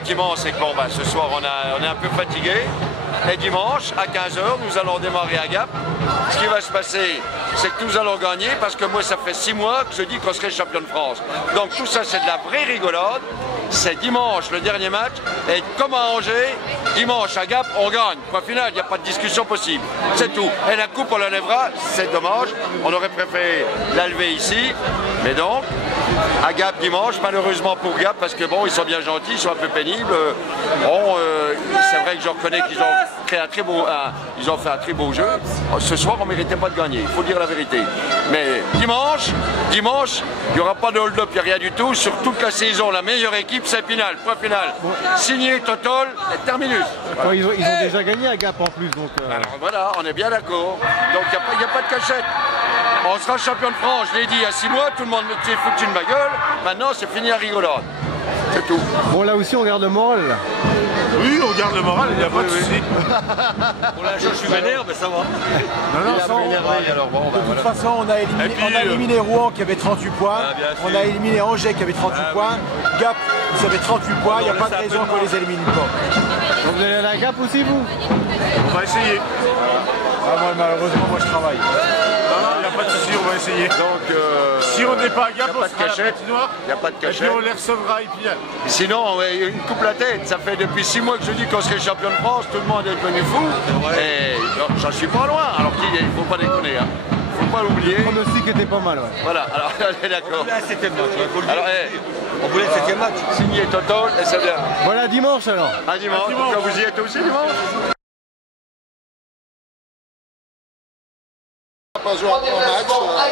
Dimanche, c'est que bon, bah, ce soir on est un peu fatigué. Et dimanche, à 15 h, nous allons démarrer à Gap. Ce qui va se passer, c'est que nous allons gagner parce que moi, ça fait 6 mois que je dis qu'on serait champion de France. Donc tout ça, c'est de la vraie rigolade. C'est dimanche, le dernier match. Et comme à Angers, dimanche à Gap, on gagne. Point final, il n'y a pas de discussion possible. C'est tout. Et la coupe, on la lèvera. C'est dommage. On aurait préféré la lever ici. Mais donc, à Gap dimanche, malheureusement pour Gap, parce que bon, ils sont bien gentils, ils sont un peu pénibles. Bon, c'est vrai que je reconnais qu'ils ont fait un très beau jeu. Ce soir, on ne méritait pas de gagner, il faut dire la vérité. Mais dimanche, il n'y aura pas de hold-up, il n'y a rien du tout. Sur toute la saison, la meilleure équipe, c'est Pinal. Point final. Signé, total, et terminus. Voilà. Ouais, ils ont déjà gagné à Gap en plus. Donc, Alors voilà, on est bien d'accord. Donc il n'y a pas de cachette. On sera champion de France, je l'ai dit il y a 6 mois, tout le monde s'est foutu de ma gueule. Maintenant, c'est fini à rigolade. C'est tout. Bon, là aussi, on garde le moral. Oui, on garde le moral, il n'y a pas de souci. Pour l'instant, je suis vénère, mais ça va. De toute façon, on a éliminé Rouen qui avait 38 points. On a éliminé Angers qui avait 38 points. Gap, ils avaient 38 points. Il n'y a pas de raison qu'on les élimine pas. Donc, vous allez à la Gap aussi, vous? On va essayer. Moi, malheureusement, moi je travaille. Il n'y a pas de souci, on va essayer. Donc, si on n'est pas à Gap, on pas de sera à la cachette. patinoire. Il n'y a pas de Et puis cachette. on les recevra à Épinal. Sinon, une coupe la tête. Ça fait depuis 6 mois que je dis qu'on serait champion de France. Tout le monde est devenu fou. Et j'en suis pas loin. Alors il ne faut pas déconner. Hein. Il ne faut pas l'oublier. Le pronostic était pas mal, ouais. Voilà, alors on est d'accord. Là, 7e match. Alors, On voulait le 7e match. signé total et c'est bien. Voilà, dimanche alors. À dimanche. dimanche. Vous y êtes aussi dimanche? Pas joué un grand match.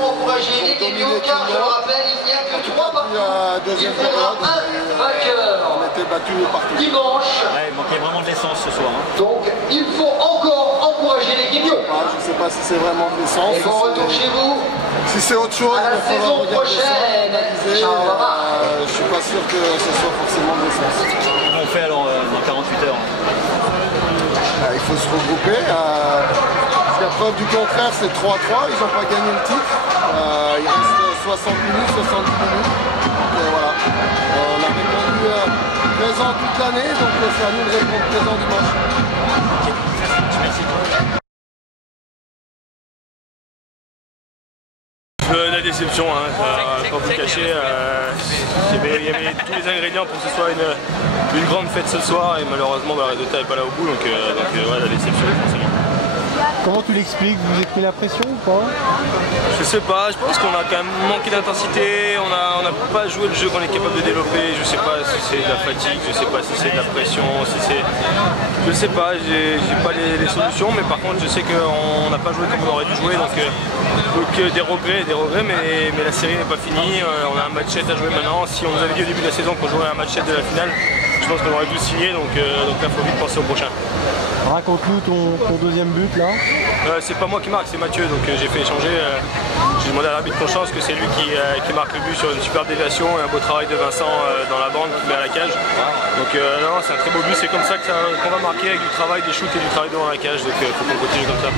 Pour encourager les mieux, car je le rappelle, il n'y a que 3 partout. Deuxième Il faudra période, un vainqueur. on était battus partout. Dimanche, Ouais, il manquait vraiment de l'essence ce soir. donc il faut encore encourager les mieux. Je ne sais pas si c'est vraiment de l'essence. Et bon retour chez vous. Si c'est autre chose, À la il va falloir saison regarder ça, prochaine. analyser. Ciao, baba. Je ne suis pas sûr que ce soit forcément de l'essence. Comment on fait alors dans 48 heures? Il faut se regrouper. Jusqu'à preuve du contraire, c'est 3-3. Ils n'ont pas gagné le titre. Il reste 60 minutes, 70 minutes. Et voilà. On a répondu présent toute l'année, donc c'est à nous de répondre présent dimanche. La déception, hein, pas vous cacher. Il y avait tous les ingrédients pour que ce soit une grande fête ce soir et malheureusement le résultat n'est pas là au bout, donc ouais, la déception forcément. Comment tu l'expliques? Vous vous êtes mis la pression ou pas? Je sais pas, je pense qu'on a quand même manqué d'intensité, on n'a pas joué le jeu qu'on est capable de développer, je sais pas si c'est de la fatigue, je sais pas si c'est de la pression, si c'est... Je sais pas, j'ai pas les solutions, mais par contre je sais qu'on n'a pas joué comme on aurait dû jouer, donc des regrets, mais la série n'est pas finie, on a un match 7 à jouer maintenant. Si on nous avait dit au début de la saison qu'on jouerait un match 7 de la finale, je pense qu'on aurait dû signer, donc là il faut vite penser au prochain. Raconte-nous ton deuxième but là. C'est pas moi qui marque, c'est Mathieu, donc j'ai fait échanger. J'ai demandé à l'arbitre confiance que c'est lui qui marque le but sur une superbe déviation et un beau travail de Vincent dans la bande qui met à la cage. Donc non, c'est un très beau but, c'est comme ça qu'on va marquer avec du travail, des shoots et du travail devant la cage, donc il faut qu'on continue comme ça.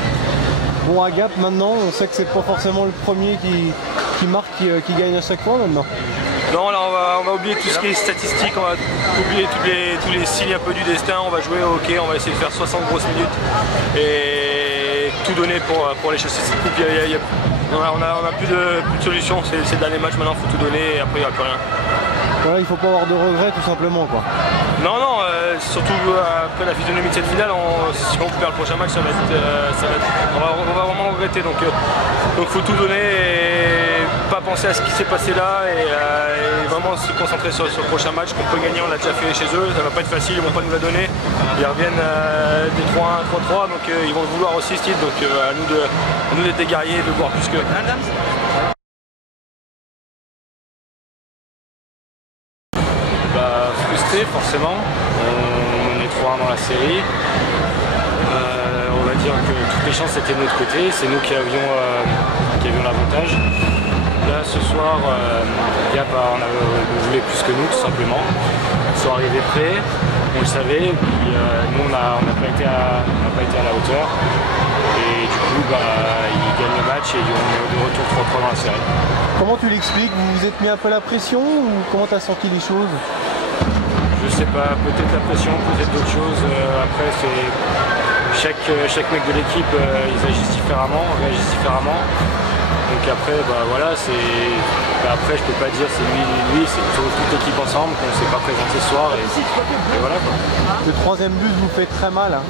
Bon, à Gap maintenant, on sait que c'est pas forcément le premier qui marque, qui gagne à chaque fois maintenant. Non, là on va oublier tout ce qui est statistique, on va oublier tous les signes un peu du destin, on va jouer au hockey, on va essayer de faire 60 grosses minutes et tout donner pour aller chercher cette coupe. On a plus de solution, c'est le dernier match maintenant, il faut tout donner et après il n'y a plus rien. Voilà, il faut pas avoir de regrets tout simplement quoi. Non, surtout après la physionomie de cette finale, si on perd le prochain match, on va vraiment regretter. Donc faut tout donner et pas penser à ce qui s'est passé là et vraiment se concentrer sur le prochain match qu'on peut gagner. On l'a déjà fait chez eux, ça va pas être facile, ils vont pas nous la donner. Ils reviennent des 3-1, 3-3, donc ils vont vouloir aussi ce titre. Donc à nous d'être des guerriers et de boire plus que. Frustré forcément, on est 3-1 dans la série, on va dire que toutes les chances étaient de notre côté, c'est nous qui avions l'avantage. Là ce soir, Gap voulait plus que nous tout simplement, ils sont arrivés prêts, on le savait, et puis nous on n'a pas été à la hauteur et du coup ils gagnent le match et on est de retour 3-3 dans la série. Comment tu l'expliques? Vous vous êtes mis un peu la pression ou comment tu as senti les choses? Je sais pas, peut-être la pression, peut-être d'autres choses. Après, chaque mec de l'équipe, ils agissent différemment, réagissent différemment. Donc après, voilà, après je peux pas dire c'est lui, c'est toute l'équipe ensemble qu'on ne s'est pas présenté ce soir et voilà quoi. Le troisième but vous fait très mal. Hein.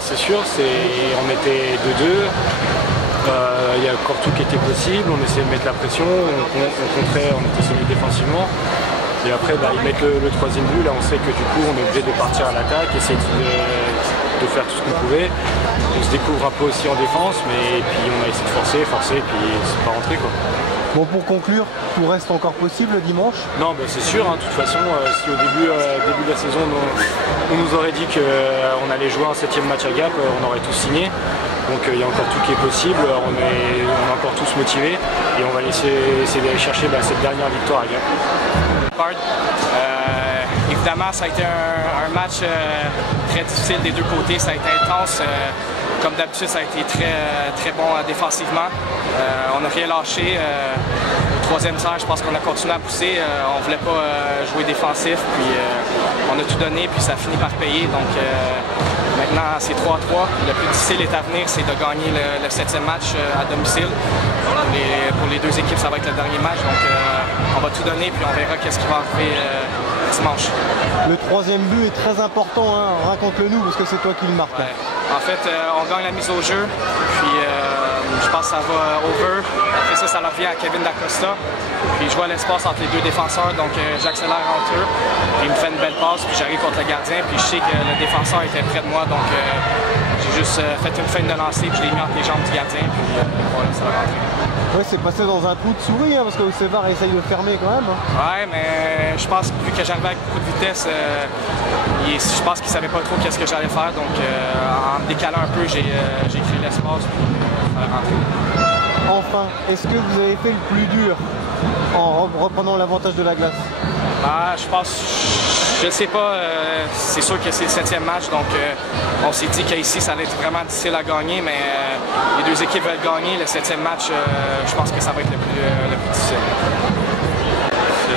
C'est sûr, on était 2-2. Il y a encore tout qui était possible, on essayait de mettre la pression, on contrait, on était solide défensivement. Et après ils mettent le troisième but, là on sait que du coup on est obligé de partir à l'attaque, essayer de faire tout ce qu'on pouvait. On se découvre un peu aussi en défense, mais puis on a essayé de forcer, puis c'est pas rentré quoi. Bon, pour conclure, tout reste encore possible dimanche? Non, c'est sûr, hein, de toute façon, si au début de la saison on nous aurait dit qu'on allait jouer un 7e match à Gap, on aurait tous signé. Donc il y a encore tout qui est possible, on est encore tous motivés et on va essayer d'aller chercher cette dernière victoire à Gap. Évidemment, ça a été un match très difficile des deux côtés, ça a été intense. Comme d'habitude, ça a été très bon défensivement. On n'a rien lâché. Au troisième temps, je pense qu'on a continué à pousser. On ne voulait pas jouer défensif, puis on a tout donné, puis ça a fini par payer. Donc maintenant, c'est 3-3. Le plus difficile est à venir, c'est de gagner le 7e match à domicile. Pour les deux équipes, ça va être le dernier match. Donc on va tout donner, puis on verra qu'est-ce qui va arriver dimanche. Le troisième but est très important, hein. Raconte-le-nous parce que c'est toi qui le marques. Ouais. En fait, on gagne la mise au jeu, puis je pense que ça va over. Après ça revient à Kevin Dacosta. Puis je vois l'espace entre les deux défenseurs, donc j'accélère entre eux. Puis il me fait une belle passe, puis j'arrive contre le gardien, puis je sais que le défenseur était près de moi, donc j'ai juste fait une feinte de lancer, puis je l'ai mis entre les jambes du gardien, puis voilà, ça l'a rentré. Ouais, c'est passé dans un trou de souris, hein, parce que Osevar essaye de fermer quand même. Hein. Ouais, mais je pense que vu que j'arrivais avec beaucoup de vitesse, je pense qu'il ne savait pas trop qu'est-ce que j'allais faire, donc en me décalant un peu, j'ai créé l'espace, puis ça l'a rentré. Enfin, est-ce que vous avez fait le plus dur en reprenant l'avantage de la glace? Je pense, je sais pas, c'est sûr que c'est le 7e match, donc on s'est dit qu'ici ça allait être vraiment difficile à gagner, mais les deux équipes veulent gagner. Le 7e match, je pense que ça va être le plus difficile.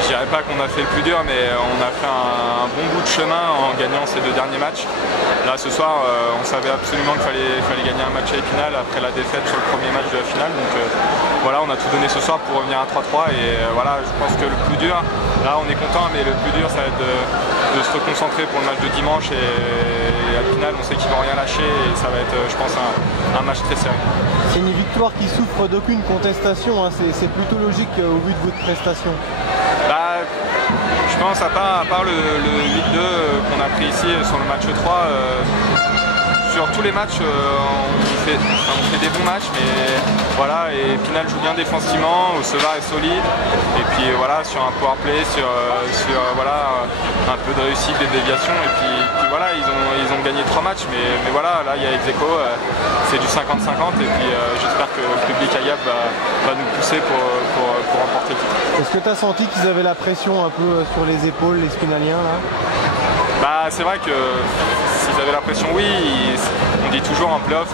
Je dirais pas qu'on a fait le plus dur, mais on a fait un bon bout de chemin en gagnant ces deux derniers matchs. Là ce soir, on savait absolument qu'il fallait gagner un match à Épinal après la défaite sur le premier match de la finale. Donc voilà, on a tout donné ce soir pour revenir à 3-3 et voilà, je pense que le plus dur, là on est content, mais le plus dur ça va être de se reconcentrer pour le match de dimanche et à Épinal on sait qu'ils vont rien lâcher et ça va être, je pense, un match très serré. C'est une victoire qui souffre d'aucune contestation, hein. C'est plutôt logique au vu de votre prestation. Je pense à part le 8-2 qu'on a pris ici sur le match 3, sur tous les matchs on fait des bons matchs, mais voilà, et Épinal joue bien défensivement, Osevar est solide, et puis voilà, sur un power play, sur voilà, un peu de réussite, des déviations, et puis voilà, ils ont gagné 3 matchs, mais voilà, là il y a ex-aequo, c'est du 50-50, et puis j'espère que le public à Gap va nous pousser pour remporter le titre. Est-ce que tu as senti qu'ils avaient la pression un peu sur les épaules, les Spinaliens là? C'est vrai que s'ils avaient la pression, oui, on dit toujours en playoff,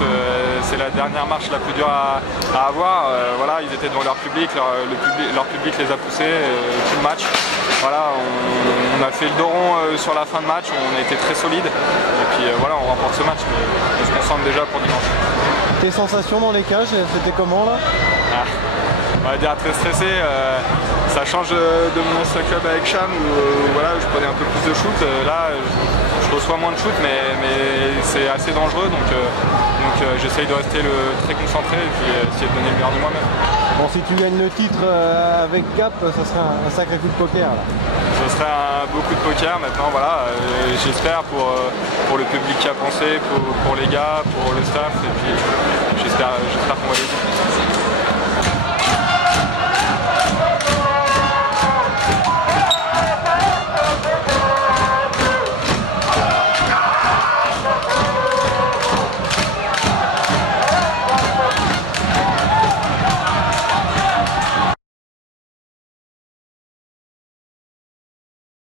c'est la dernière marche la plus dure à avoir. Voilà, ils étaient devant leur public, leur public les a poussés tout le match. Voilà, on a fait le dos rond sur la fin de match, on a été très solide. Et puis voilà, on remporte ce match, mais on se concentre déjà pour dimanche. Tes sensations dans les cages, c'était comment là? On va dire très stressé, ça change de mon ancien club avec Cham où voilà, je prenais un peu plus de shoot. Là, je reçois moins de shoot, mais c'est assez dangereux, donc j'essaye de rester très concentré et puis essayer de donner le meilleur de moi-même. Bon, si tu gagnes le titre avec Gap, ça serait un sacré coup de poker là. Ce serait beaucoup de poker maintenant, voilà, j'espère pour le public qui a pensé, pour les gars, pour le staff, et puis j'espère qu'on va les